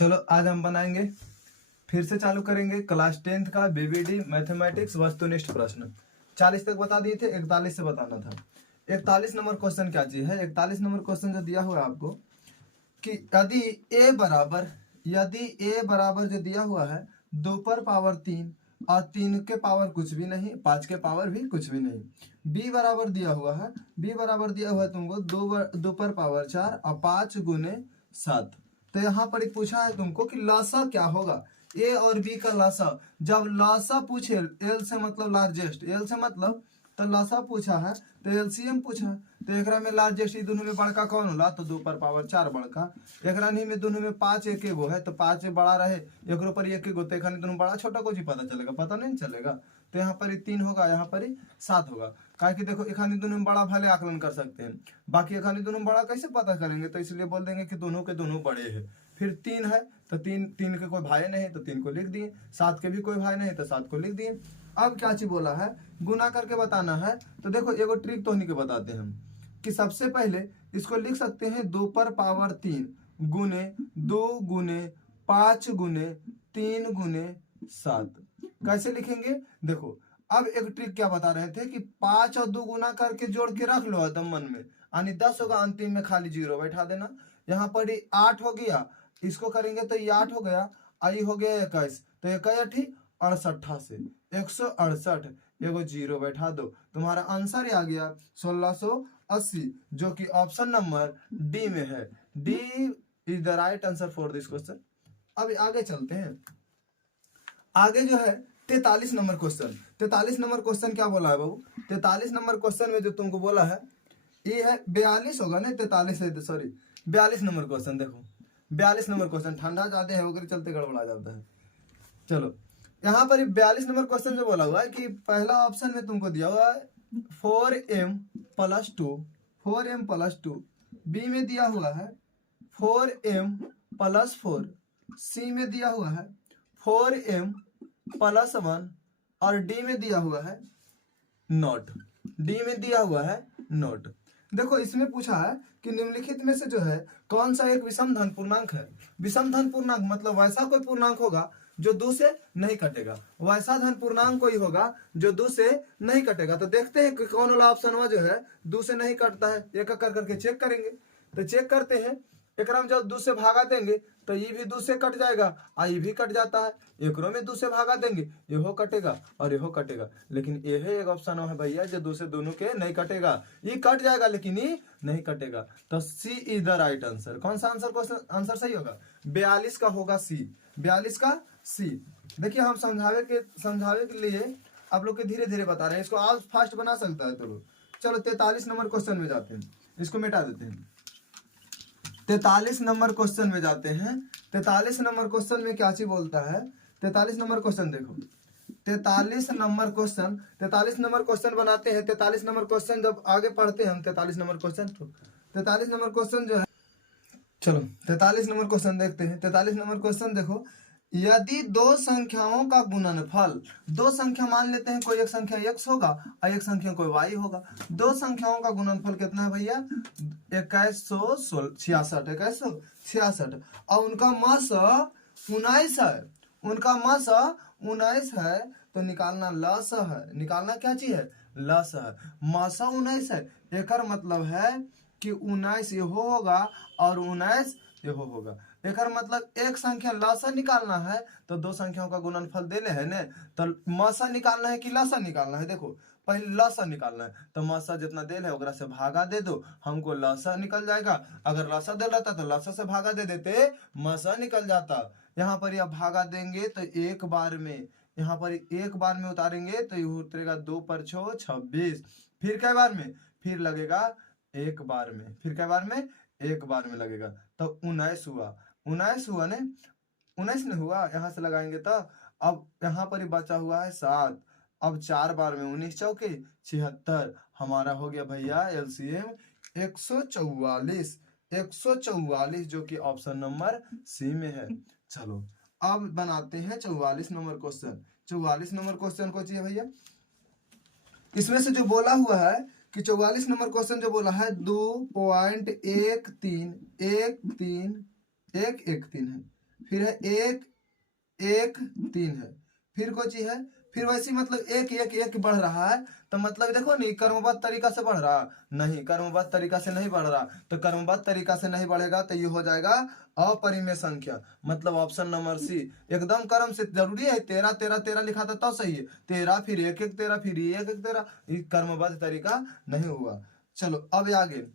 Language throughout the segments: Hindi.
चलो आज हम बनाएंगे, फिर से चालू करेंगे क्लास 10th का बीबीडी मैथमेटिक्स वस्तुनिष्ठ प्रश्न। 40 तक बता दिए थे, 41 से बताना था। 41 नंबर क्वेश्चन क्या चीज है? 41 नंबर क्वेश्चन जो दिया हुआ है आपको कि यदि ए बराबर जो दिया हुआ है 2 पर पावर 3 और 3 के पावर कुछ भी नहीं, 5 के पावर भी कुछ भी नहीं। बी बराबर दिया हुआ है तुमको 2 पर पावर 4 और 5 गुने 7। तो यहाँ पर एक पूछा है तुमको कि लसा क्या होगा, ए और बी का लसा। जब लसा पूछे, एल से मतलब लार्जेस्ट, एल से मतलब तो लसा पूछा है तो एलसीएम पूछा है। तो एकरा में लार्जेस्ट ई दोनों में बड़का कौन होला? तो 2 पर पावर 4 बड़का। एकरा नहीं में दोनों में 5 एक एगो है तो 5 बड़ा रहे, एकरो पर एक एगो, तो एखा दोनों बड़ा छोटा कुछ पता चलेगा? पता नहीं चलेगा। तो यहाँ पर 3 होगा, यहाँ पर 7 होगा। काहे कि देखो एखानी दोनों में बड़ा भले आकलन कर सकते हैं, बाकी एखानी दोनों में बड़ा कैसे पता करेंगे? तो इसलिए बोल देंगे कि दोनों के दोनों बड़े हैं। फिर 3 है तो 3 के कोई भाई नहीं तो 3 को लिख दिए, 7 के भी कोई भाई नहीं तो 7 को लिख दिए। अब क्या चीज बोला है? गुना करके बताना है। तो देखो एगो ट्रिक तो नहीं के बताते हैं कि सबसे पहले इसको लिख सकते हैं 2 पर पावर 3 गुने 2 गुने 5 गुने 3 गुने 7। कैसे लिखेंगे? देखो अब एक ट्रिक क्या बता रहे थे कि 5 और 2 गुना करके जोड़ के रख लो एकदम मन में, यानी 10 होगा, अंतिम में खाली 0 बैठा देना। यहाँ पर 8 हो गया, इसको करेंगे तो ये 8 हो गया, आई हो गया 21, तो 21 68 से 168 एगो 0 बैठा दो, तुम्हारा आंसर आ गया 1680, जो कि ऑप्शन नंबर डी में है। D is the right answer for this question. अब आगे चलते हैं। आगे जो है 43 नंबर क्वेश्चन। 43 नंबर क्वेश्चन क्या बोला है बाबू? 43 नंबर क्वेश्चन में जो तुमको बोला है ये है 42 होगा ना, 43 है, सॉरी 42 नंबर क्वेश्चन। देखो 42 नंबर क्वेश्चन, ठंडा ज्यादा है वगैरह चलते गड़बड़ा जाता है। चलो यहाँ पर 42 नंबर क्वेश्चन जो बोला हुआ है कि पहला ऑप्शन में तुमको दिया हुआ है 4m + 2, 4m + 2। बी में दिया हुआ है 4m + 4। सी में दिया हुआ है 4m + 1 और डी में दिया हुआ है नॉट। डी में दिया हुआ है नॉट। देखो इसमें पूछा है कि निम्नलिखित में से जो है कौन सा एक विषम धन पूर्णांक है? विषम धन पूर्णांक मतलब वैसा कोई पूर्णांक होगा जो 2 से नहीं कटेगा, वैसा धन पूर्णांक कोई होगा जो 2 से नहीं कटेगा। तो देखते हैं कि कौन वाला ऑप्शन जो है 2 से नहीं कटता है, एक एक करके चेक करेंगे। तो चेक करते हैं, एक जब 2 से भागा देंगे तो ये भी 2 से कट जाएगा और ये भी कट जाता है। एकरों में 2 से भागा देंगे, येहो कटेगा और येहो कटेगा, लेकिन ये एक ऑप्शन है भैया जो 2 से दोनों के नहीं कटेगा। ये कट जाएगा लेकिन ये नहीं कटेगा। तो सी इज द राइट आंसर। कौन सा आंसर क्वेश्चन आंसर सही होगा? 42 का होगा सी, 42 का सी। देखिए हम समझावे के लिए आप लोग के धीरे धीरे बता रहे हैं, इसको आप फास्ट बना सकता है तो लोग। चलो 43 नंबर क्वेश्चन में जाते हैं, इसको मिटा देते हैं। 43 नंबर क्वेश्चन में जाते हैं। 43 नंबर क्वेश्चन में क्या चीज बोलता है? 43 नंबर क्वेश्चन देखो, 43 नंबर क्वेश्चन बनाते हैं। 43 नंबर क्वेश्चन जब आगे पढ़ते हैं हम 43 नंबर क्वेश्चन जो है, चलो 43 नंबर क्वेश्चन देखते हैं। 43 नंबर क्वेश्चन देखो, यदि 2 संख्याओं का गुणनफल, 2 संख्या मान लेते हैं, कोई एक संख्या x होगा और एक संख्या कोई y होगा। 2 संख्याओं का गुणनफल कितना है भैया? 2166 और उनका मास 19 है। उनका मास 19 है तो निकालना लस है। निकालना क्या चीज है? लस है। मास 19 है, एक मतलब है कि 19 यहो होगा और 19 यहो होगा। एक मतलब एक संख्या लसा निकालना है तो 2 संख्याओं का गुणनफल देले है ने, तो मसा निकालना है कि लसा निकालना है? देखो पहले लसा निकालना है तो मसा जितना देल है ओकरा से भागा दे दो, हमको लसा निकल जाएगा। अगर लसा दे रहता तो लसा से भागा दे देते, मसा निकल जाता। यहाँ पर यह भागा देंगे तो एक बार में, यहाँ पर एक बार में उतारेंगे तो ये उतरेगा 2 पर 6 26। फिर कई बार में? फिर लगेगा एक बार में। फिर कई बार में? एक बार में लगेगा। तो 19 हुआ, 19 हुआ ने, 19 नहीं हुआ, यहाँ से लगाएंगे तो अब यहाँ पर ही बचा हुआ है 7। अब 4 बार में 19 चौके 76, हमारा हो गया भैया एलसीएम 144। 144 जो कि ऑप्शन नंबर सी में है। चलो अब बनाते हैं 44 नंबर क्वेश्चन। 44 नंबर क्वेश्चन को चाहिए भैया, इसमें से जो बोला हुआ है कि 44 नंबर क्वेश्चन जो बोला है 2.13 है, फिर है 1 1 3 है, फिर कोई चीज है, फिर वैसी मतलब 1 1 1 बढ़ रहा है, तो मतलब देखो नहीं क्रमबद्ध तरीका से बढ़ रहा, नहीं क्रमबद्ध तरीका से नहीं बढ़ रहा, तो क्रमबद्ध तरीका से नहीं बढ़ेगा तो ये हो जाएगा अपरिमेय संख्या, मतलब ऑप्शन नंबर सी एकदम क्रम से। जरूरी है 13 13 13 लिखा था तब सही है, 13 फिर 1 1 13 फिर 1 1 13, ये क्रमबद्ध तरीका नहीं हुआ। चलो अब आगे,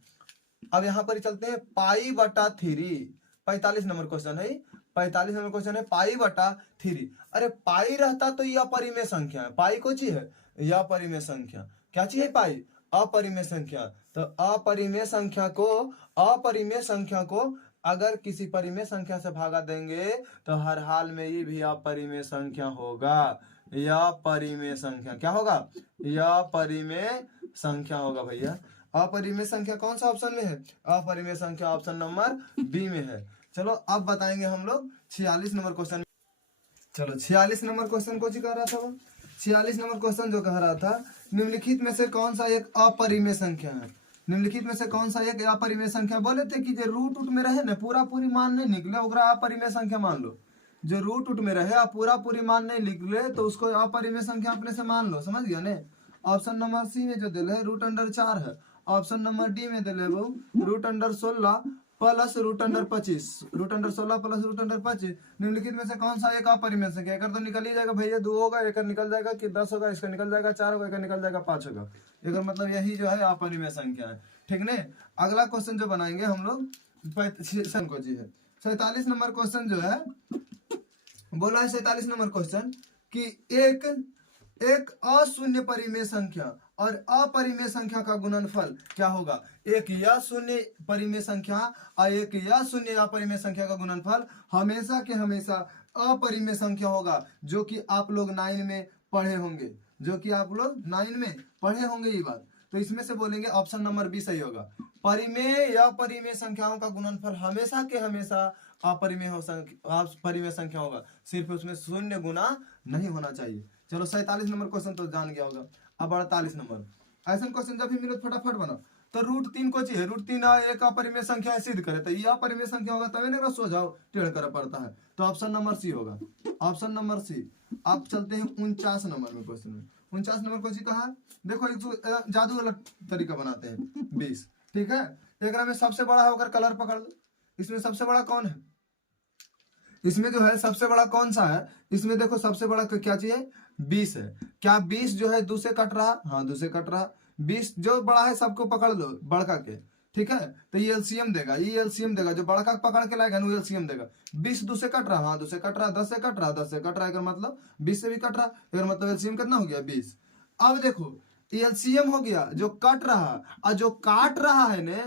अब यहाँ पर चलते हैं पाई बटा 3, 45 नंबर क्वेश्चन है, 45 नंबर क्वेश्चन है पाई बटा 3। अरे पाई रहता तो यह अपरिमेय संख्या है, पाई को चीज है यह अपरिमेय संख्या, क्या चीज है पाई, अपरिमेय संख्या। तो अपरिमेय संख्या को अगर किसी परिमेय संख्या से भागा देंगे तो हर हाल में ये भी अपरिमेय संख्या होगा, यह परिमेय संख्या क्या होगा, यह परिमेय संख्या होगा भैया। अपरिमेय संख्या कौन सा ऑप्शन में है, अपरिमेय संख्या ऑप्शन नंबर बी में है। चलो अब बताएंगे हम लोग 46 नंबर क्वेश्चन। चलो 46 नंबर क्वेश्चन को कह रहा था वो, 46 नंबर क्वेश्चन जो कह रहा था निम्नलिखित में से कौन सा एक अपरिमेय संख्या है, निम्नलिखित में से कौन सा एक अपरिमेय संख्या। बोले थे कि जो रूट उट में रहे ना पूरा पूरी मान नहीं निकले ओकरा अपरिमेय संख्या मान लो, जो रूट उट में रहे और पूरा पूरी मान नहीं निकले तो उसको अपरिमेय संख्या अपने से मान लो, समझ गया ने। ऑप्शन नंबर सी में जो दिल है रूट अंडर 4 है, ऑप्शन नंबर डी में दिल है वो root under 16 plus root under 25, root under 16 plus root under 25। निम्नलिखित में से कौन सा एक अपरिमेय संख्या, एक तो निकल ही जाएगा भैया 2 होगा, एक निकल जाएगा कि 10 होगा, इसका निकल जाएगा 4 होगा, एक निकल जाएगा 5 होगा, एक मतलब यही जो है अपरिमेय संख्या है, ठीक ने। अगला क्वेश्चन जो बनाएंगे हम लोग को जी है 47 नंबर क्वेश्चन जो है बोला है 47 नंबर क्वेश्चन कि एक अशून्य परिमेय संख्या और अपरिमेय संख्या का गुणनफल क्या होगा। एक या शून्य परिमेय संख्या और एक या शून्य अपरिमेय संख्या का गुणनफल हमेशा के हमेशा अपरिमेय संख्या होगा, जो कि आप लोग 9 में पढ़े होंगे, जो कि आप लोग 9 में पढ़े होंगे ये बात। तो इसमें से बोलेंगे ऑप्शन नंबर बी सही होगा, परिमेय या परिमेय संख्याओं का गुणनफल हमेशा के हमेशा अपरिमेय संख्या होगा, सिर्फ उसमें शून्य गुना नहीं होना चाहिए। चलो 47 नंबर क्वेश्चन तो जान गया होगा। अब 48 नंबर ऐसा क्वेश्चन जब भी मिले फटाफट बना। तो रूट 3 को चाहिए, रूट 3 एक अपरिमेय संख्या है सिद्ध करे, तो यह अपरिमेय संख्या होगा तभी ना सो जाओ टेढ़ कर पड़ता है, तो ऑप्शन नंबर सी होगा, ऑप्शन नंबर सी। आप चलते हैं 49 नंबर में क्वेश्चन में, 49 नंबर क्वेश्चन कहा देखो एक जादू वाला तरीका बनाते हैं 20, ठीक है। एक में सबसे बड़ा होकर कलर पकड़ लो, इसमें सबसे बड़ा कौन है, इसमें जो है सबसे बड़ा कौन सा है, इसमें देखो सबसे बड़ा क्या चाहिए 20 है, क्या 20 जो है 2 से कट रहा, हाँ 2 से कट रहा, 20 जो बड़ा है सबको पकड़ लो बड़का के, ठीक है। तो ये एलसीएम देगा, ये एलसीएम देगा, जो बड़का पकड़ के लाएगा वो एलसीएम देगा। 20 2 से कट रहा, हाँ 2 से कट रहा, 10 से कट रहा, 10 से कट रहा, मतलब 20 से भी कट रहा, अगर मतलब एलसीएम कितना हो गया 20। अब देखो एलसीएम हो गया जो कट रहा और जो काट रहा है ने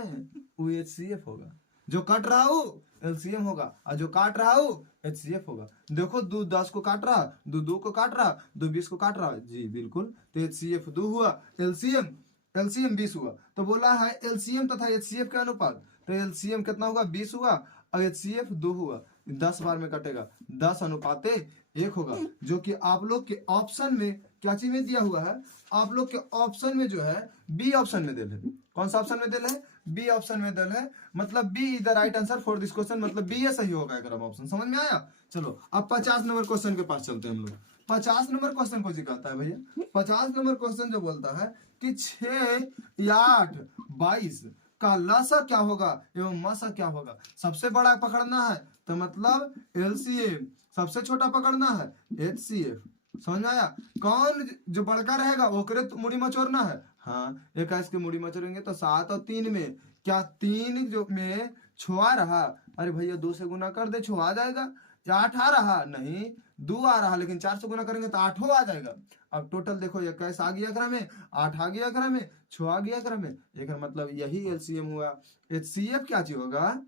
वो एचसीएफ होगा, जो कट रहा वो एलसीएम होगा और जो काट रहा वो एचसीएफ होगा। देखो 2 10 को काट रहा, 2 2 को काट रहा, 2 20 को काट रहा, जी बिल्कुल, तो एचसीएफ 2 हुआ, एलसीएम 20 हुआ। तो बोला है एलसीएम तथा एचसीएफ का अनुपात, तो एलसीएम कितना होगा 20 हुआ और एचसीएफ 2 हुआ, 10 बार में कटेगा 10 अनुपात 1 होगा, जो कि आप लोग के ऑप्शन में क्या चीज में दिया हुआ है, आप लोग के ऑप्शन में जो है बी ऑप्शन में दिल है। कौन सा ऑप्शन में दिल है, बी ऑप्शन में दिल है, मतलब B is the right answer for this question, मतलब बी ये सही होगा अगर ऑप्शन, समझ में आया। चलो अब 50 नंबर क्वेश्चन के पास चलते हैं हम लोग। 50 नंबर क्वेश्चन को कहता है भैया, 50 नंबर क्वेश्चन जो बोलता है कि 6 या 8 22 का लसा क्या होगा एवं मसा क्या होगा। सबसे बड़ा पकड़ना है तो मतलब एलसीएम, सबसे छोटा पकड़ना है एचसीएफ, समझ में आया। कौन जो बड़का रहेगा ओकरे तो मुड़ी मचोरना है, हाँ 21 के मुड़ी मचोरेंगे तो 7 और 3 में क्या 3 जो में 6 रहा, अरे भैया 2 से गुना कर दे 6 आ जाएगा, 8 आ रहा नहीं 2 आ रहा, लेकिन 4 से गुना करेंगे तो 8 आ जाएगा। अब टोटल देखो 21 आ गया में, 8 आ गया में, 6 आ गया में, एक मतलब यही एलसीएम हुआ। एचसीएफ क्या चीज होगा,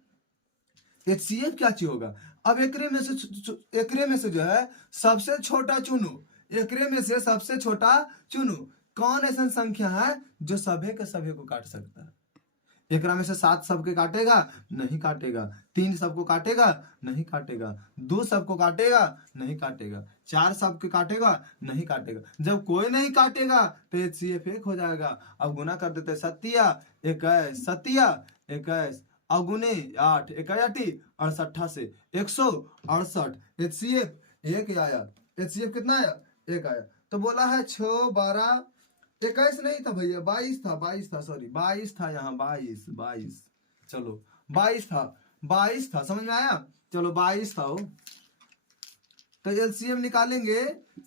एचसीएफ क्या चीज होगा। अब एकरे में से जो है सबसे छोटा चुनो, एकरे में से सबसे छोटा चुनो, कौन ऐसा संख्या है जो सभी के सभी को काट सकता है। एकरा में से 7 सबके काटेगा नहीं काटेगा, 3 सबको काटेगा नहीं काटेगा, 2 सबको काटेगा नहीं काटेगा, 4 सबके काटेगा नहीं काटेगा। जब कोई नहीं काटेगा तो एचसीएफ 1 हो जाएगा। अब गुना कर देते 7 21 7 21 अगुने 8 61 68 से 168। HCF एक आया, HCF कितना आया, एक आया। तो बोला है 6 12 21 नहीं था भैया, 22 था सॉरी 22 था यहाँ, 22 चलो 22 था समझ में आया। चलो 22 था वो। तो एलसीएम निकालेंगे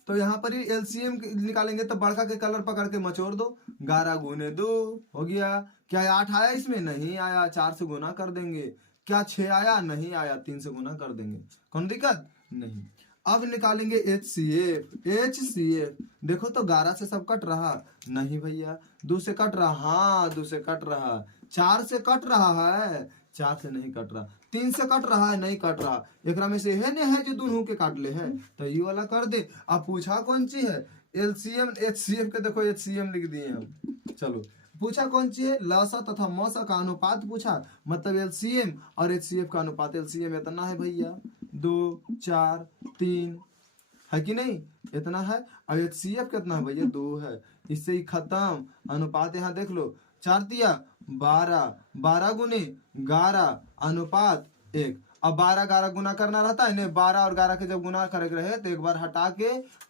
तो यहाँ पर ही एलसीएम निकालेंगे तो बड़का के कलर पकड़ के मचोड़ दो। 11 गुने 2 हो गया। क्या 8 आया इसमें, नहीं आया, 4 से गुना कर देंगे। क्या 6 आया, नहीं आया, 3 से गुना कर देंगे। कौन दिक्कत नहीं। अब निकालेंगे HCF देखो तो 11 से सब कट रहा, नहीं भैया 2 से कट रहा, हाँ 2 से कट रहा, 4 से कट रहा है, 4 से नहीं कट रहा, 3 से कट रहा है, नहीं कट रहा। एक में से है नहीं है जो दोनों के काट ले है, तो ये वाला कर दे। अब पूछा कौन सी है, एलसीएम HCF के देखो HCM लिख दिए हम। चलो पूछा कौन सी है, लसा तथा मौसा का अनुपात पूछा, मतलब एलसीएम और HCF का अनुपात। एलसीएम इतना है भैया 2 4 3 है कि नहीं, इतना है। और HCF कितना है भैया, 2 है। इससे ही खत्म। अनुपात यहाँ देख लो, 4 दिया 12, 12 गुने 11 अनुपात 1। अब 12 11 गुना करना रहता है ना, 12 और 11 के जब गुना करे रहे तो एक बार हटा के,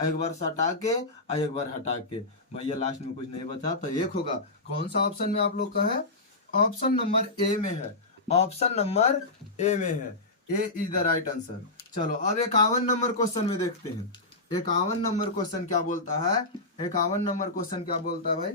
एक बार सटा के और एक बार हटा के, भैया लास्ट में कुछ नहीं बचा तो 1 होगा। कौन सा ऑप्शन में आप लोग का है, ऑप्शन नंबर ए में है, ऑप्शन नंबर ए में है, ए इज द राइट आंसर। चलो अब 51 नंबर क्वेश्चन में देखते हैं। 51 नंबर क्वेश्चन क्या बोलता है, 51 नंबर क्वेश्चन क्या बोलता है भाई,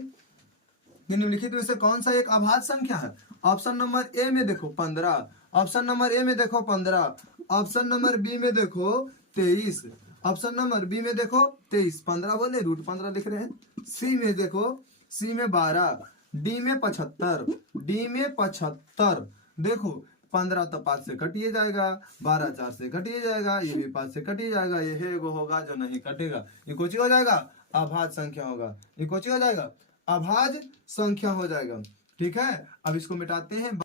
निम्नलिखित में से कौन सा एक अभाज्य संख्या है। ऑप्शन नंबर ए में देखो 15, ऑप्शन नंबर ए में देखो 15, ऑप्शन नंबर बी में देखो 23, ऑप्शन नंबर बी में देखो 23, 15 बोले रूट 15 लिख रहे हैं। सी में देखो, सी में 12, डी में 75, डी में 75। देखो 15 तो 5 से कटिए जाएगा, 12 4 से कटिए जाएगा, ये भी 5 से कटिए जाएगा, ये है वो होगा जो नहीं कटेगा, ये कोची हो जाएगा, अभाज्य संख्या होगा। ये कोची हो जाएगा, अभाज्य संख्या हो जाएगा। ठीक है, अब इसको मिटाते हैं।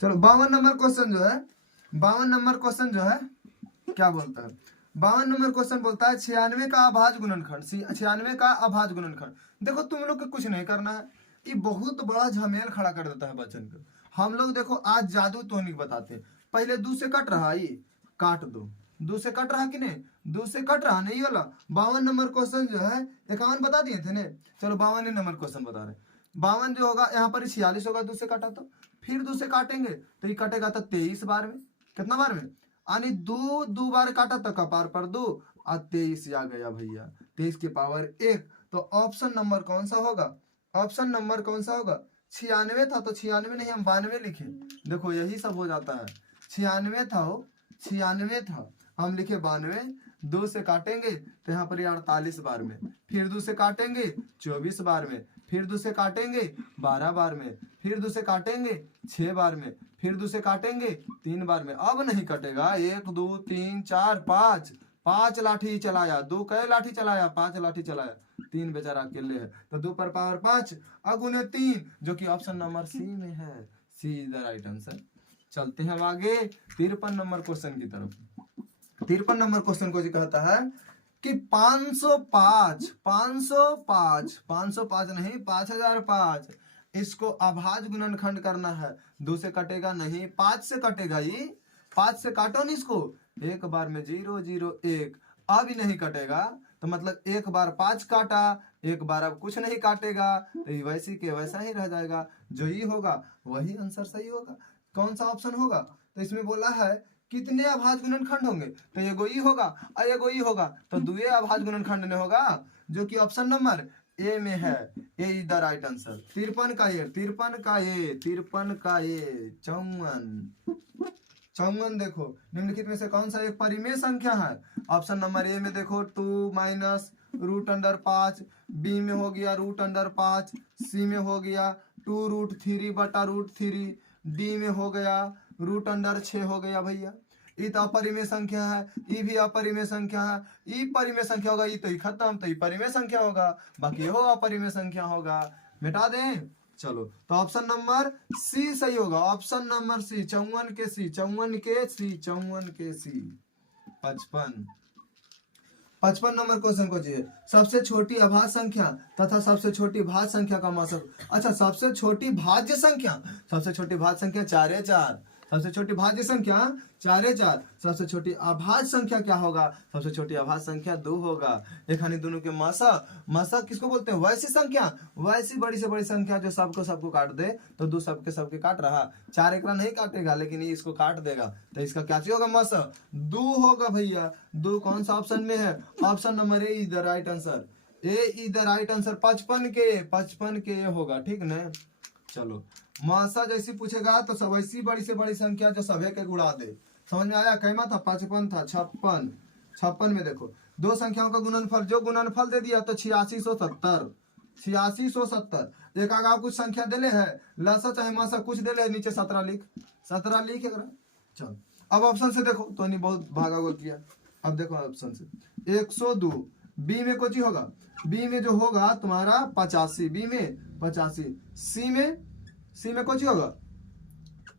चलो 52 नंबर क्वेश्चन जो है, 52 नंबर क्वेश्चन जो है क्या बोलता है, 52 नंबर क्वेश्चन बोलता है 96 का अभाज्य गुणनखंड, 96 का अभाज्य गुणनखंड। देखो तुम लोग को कुछ नहीं करना है, ये बहुत बड़ा झमेल खड़ा कर देता है बच्चन को। हम लोग देखो आज जादू तो नहीं बताते हैं। पहले 2 से कट रहा, ये काट दो, 2 से कट रहा कि नहीं, 2 से कट रहा नहीं वाला। 52 नंबर क्वेश्चन जो है 51 बता दिए थे ने, चलो 52 नंबर क्वेश्चन बता रहे। 52 जो होगा यहाँ पर 46 होगा, 2 से काटा तो फिर 2 से काटेंगे तो ये कटेगा तो 23 बार में, कितना बार में, यानी 2 बार काटा तो कपार पर 2 और 23 आ गया भैया, 23 की पावर 1। तो ऑप्शन नंबर कौन सा होगा, ऑप्शन नंबर कौन सा होगा, 96 था तो 96 नहीं हम 92 लिखे। देखो यही सब हो जाता है, 96 था वो, 96 था हम लिखे 92, 2 से काटेंगे तो यहाँ पर 48 बार में, फिर 2 से काटेंगे 24 बार में, फिर 2 से काटेंगे 12 बार में, फिर 2 से काटेंगे 6 बार में, फिर 2 से काटेंगे 3 बार में। अब नहीं कटेगा, 1 2 3 4 5, 5 लाठी चलाया, 2 कै लाठी चलाया, 5 लाठी चलाया, 3 बेचारा अकेले है, तो 2 पर पावर 5 अगुने 3, जो कि ऑप्शन नंबर सी में है। सी इज द राइट आंसर। चलते हैं अब आगे 53 नंबर क्वेश्चन की तरफ। 53 नंबर क्वेश्चन को जी कहता है कि 505 नहीं 5005, इसको अभाज्य गुणनखंड करना है। 2 से कटेगा नहीं, 5 से कटेगा, ये 5 से काटो नहीं इसको, एक बार में 0 0 1, अब ही नहीं कटेगा तो मतलब एक बार 5 काटा, एक बार अब कुछ नहीं काटेगा, तो ये वैसे के वैसा ही रह जाएगा। जो ये होगा वही आंसर सही होगा। कौन सा ऑप्शन होगा, तो इसमें बोला है कितने अभाज्य गुणनखंड होंगे, तो एगो ई होगा और एगो ई होगा, तो 2 अभाज्य गुणनखंड में होगा, जो कि ऑप्शन नंबर ए में है। ए इज द राइट आंसर। 53 का ए 54 देखो निम्नलिखित में से कौन सा एक परिमेय संख्या है। ऑप्शन नंबर ए में देखो 2 माइनस रूट अंडर 5, बी में हो गया रूट अंडर 5, सी में हो गया 2 रूट 3 बटा रूट 3, डी में हो गया रूट अंडर 6 हो गया भैया। ई तो अपरिमेय संख्या है, ई भी अपरिमेय संख्या है, ई परिमेय संख्या होगा, ई तो ही खत्म, तो ई परिमेय संख्या होगा, बाकी हो अपरिमेय संख्या होगा। मिटा दें, चलो तो ऑप्शन नंबर सी सही होगा। ऑप्शन नंबर सी 54 के सी 55 55 नंबर क्वेश्चन को चाहिए सबसे छोटी अभाज्य संख्या तथा सबसे छोटी भाज्य संख्या का मासक। अच्छा, सबसे छोटी भाज्य संख्या, सबसे छोटी भाज्य संख्या 4 है 4, सबसे छोटी भाज्य संख्या 4 है 4, सबसे छोटी अभाज्य संख्या क्या होगा? सबसे छोटी अभाज्य संख्या 2 होगा। ये दोनों के मासक, मासक किसको बोलते हैं? वैसी संख्या, वैसी बड़ी से बड़ी संख्या जो सबको काट दे, तो 2 सबके काट रहा, 4 एकरा नहीं काटेगा लेकिन ये इसको काट देगा, तो इसका क्या चाहिए होगा? मासक 2 होगा भैया। 2 कौन सा ऑप्शन में है? Option number A is the right answer, A is the right answer. 55 के होगा, ठीक न? चलो, मासा जैसी पूछेगा तो सब ऐसी बड़ी से बड़ी संख्या जो सभी के गुणा दे। समझ में आया? कैमा था? 55 था, 56। 56 में देखो 2 संख्याओं का गुणनफल, जो गुणनफल दे दिया तो 8670, 8670। एक आगा कुछ संख्या देले है, लसा चाहे मासा कुछ देले है, नीचे 17 लिख, 17 लिख। चल अब ऑप्शन से देखो, तो नहीं बहुत भागा हुआ किया। अब देखो ऑप्शन से 102, बी में कुछ होगा, बी में जो होगा तुम्हारा 85, बी में 85, सी में कुछ होगा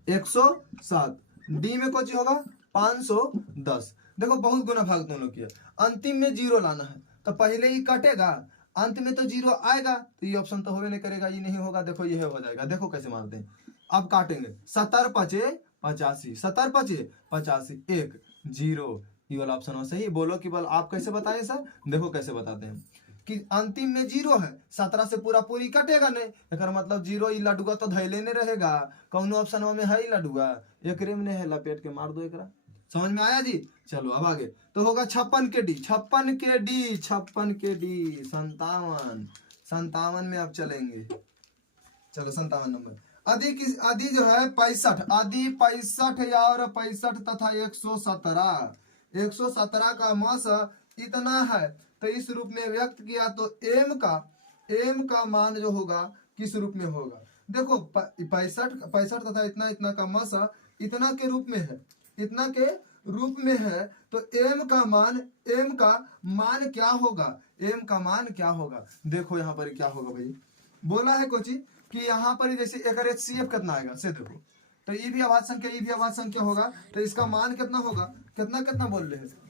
107, डी में कुछ होगा 510। देखो बहुत गुना भाग दोनों किया, अंतिम में 0 लाना है, तो पहले ही कटेगा, अंत में तो 0 आएगा, तो ये ऑप्शन तो होवे नहीं करेगा, ये नहीं होगा। देखो ये हो जाएगा, देखो कैसे मारते हैं। अब काटेंगे, 70 5 85, 70 5 85, 1 0, ये वाला ऑप्शन हो सही। बोलो कि बोल आप कैसे बताएं सर? देखो कैसे बताते हैं कि अंतिम में 0 है, 17 से पूरी कटेगा नहीं, एक मतलब 0 ही लडुआ तो धैले नहीं रहेगा, कौन ऑप्शन में है ही लडुआ, एक में नहीं है, लपेट के मार दो एकरा। समझ में आया जी? चलो अब आगे तो होगा 56 के डी, 56 के डी, 56 के डी 57 में अब चलेंगे। चलो 57 नंबर, आदि जो है 65, आदि 65 और 65 तथा 117, 117 का मास इतना है, तो इस रूप में व्यक्त किया तो एम का मान जो होगा किस रूप में होगा? देखो 65 तथा इतना का मास इतना के रूप में है, इतना के रूप में है, तो एम का मान क्या होगा? एम का मान क्या होगा? देखो यहाँ पर क्या होगा भाई, बोला है कोची कि यहाँ पर जैसे एक HCF कितना आएगा से देखो, तो ये भी अभाज्य संख्या, ये भी अभाज्य संख्या होगा, तो इसका मान कितना होगा? कितना बोल रहे हैं?